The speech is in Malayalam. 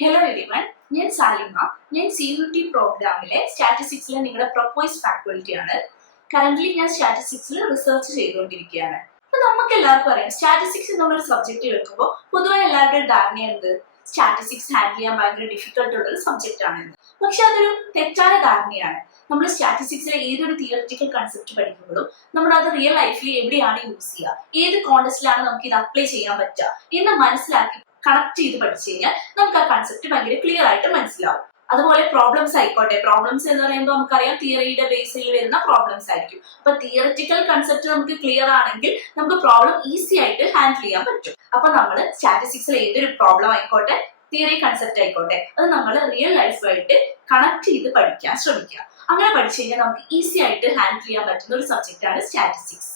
Hello everyone, ഞാൻ Salima. ഞാൻ CUET പ്രോഗ്രാമിലെ സ്റ്റാറ്റിസ്റ്റിക്സിലെ നിങ്ങളുടെ പ്രൊപ്പോയ്സ് ഫാക്കൽറ്റിയാണ്. കറന്റ്ലി ഞാൻ സ്റ്റാറ്റിസ്റ്റിക്സിൽ റിസർച്ച് ചെയ്തുകൊണ്ടിരിക്കുകയാണ്. അപ്പോൾ നമുക്ക് എല്ലാവർക്കും അറിയാം സ്റ്റാറ്റിസ്റ്റിക്സ് നമ്മൾ സബ്ജക്റ്റ് എടുക്കുമ്പോൾ പൊതുവെ എല്ലാവരുടെയും ധാരണ എന്ത് സ്റ്റാറ്റിസ്റ്റിക്സ് ഹാൻഡിൽ ചെയ്യാൻ ഭയങ്കര ഡിഫിക്കൽട്ട് ഉള്ള ഒരു സബ്ജക്റ്റ് ആണെന്ന്. പക്ഷെ അതൊരു തെറ്റായ ധാരണയാണ്. നമ്മൾ സ്റ്റാറ്റിസ്റ്റിക്സിലെ ഏതൊരു തിയററ്റിക്കൽ കൺസെപ്റ്റ് പഠിക്കുമ്പോഴും നമ്മൾ അത് റിയൽ ലൈഫിൽ എവിടെയാണ് യൂസ് ചെയ്യുക, ഏത് കോണ്ടസ്റ്റിലാണ് നമുക്ക് ഇത് അപ്ലൈ ചെയ്യാൻ പറ്റുക എന്ന് മനസ്സിലാക്കി കണക്ട് ചെയ്ത് പഠിച്ചു കഴിഞ്ഞാൽ നമുക്ക് ആ കൺസെപ്റ്റ് ഭയങ്കര ക്ലിയർ ആയിട്ട് മനസ്സിലാവും. അതുപോലെ പ്രോബ്ലംസ് ആയിക്കോട്ടെ, പ്രോബ്ലംസ് എന്ന് പറയുമ്പോൾ നമുക്കറിയാം തിയറിയുടെ ബേസിൽ വരുന്ന പ്രോബ്ലംസ് ആയിരിക്കും. അപ്പൊ തിയററ്റിക്കൽ കൺസെപ്റ്റ് നമുക്ക് ക്ലിയർ ആണെങ്കിൽ നമുക്ക് പ്രോബ്ലം ഈസി ആയിട്ട് ഹാൻഡിൽ ചെയ്യാൻ പറ്റും. അപ്പൊ നമ്മൾ സ്റ്റാറ്റിസ്റ്റിക്സിൽ ഏതൊരു പ്രോബ്ലം ആയിക്കോട്ടെ, തിയറി കൺസെപ്റ്റ് ആയിക്കോട്ടെ, അത് നമ്മൾ റിയൽ ലൈഫായിട്ട് കണക്ട് ചെയ്ത് പഠിക്കാൻ ശ്രമിക്കുക. അങ്ങനെ പഠിച്ചു കഴിഞ്ഞാൽ നമുക്ക് ഈസി ആയിട്ട് ഹാൻഡിൽ ചെയ്യാൻ പറ്റുന്ന ഒരു സബ്ജക്റ്റ് ആണ് സ്റ്റാറ്റിസ്റ്റിക്സ്.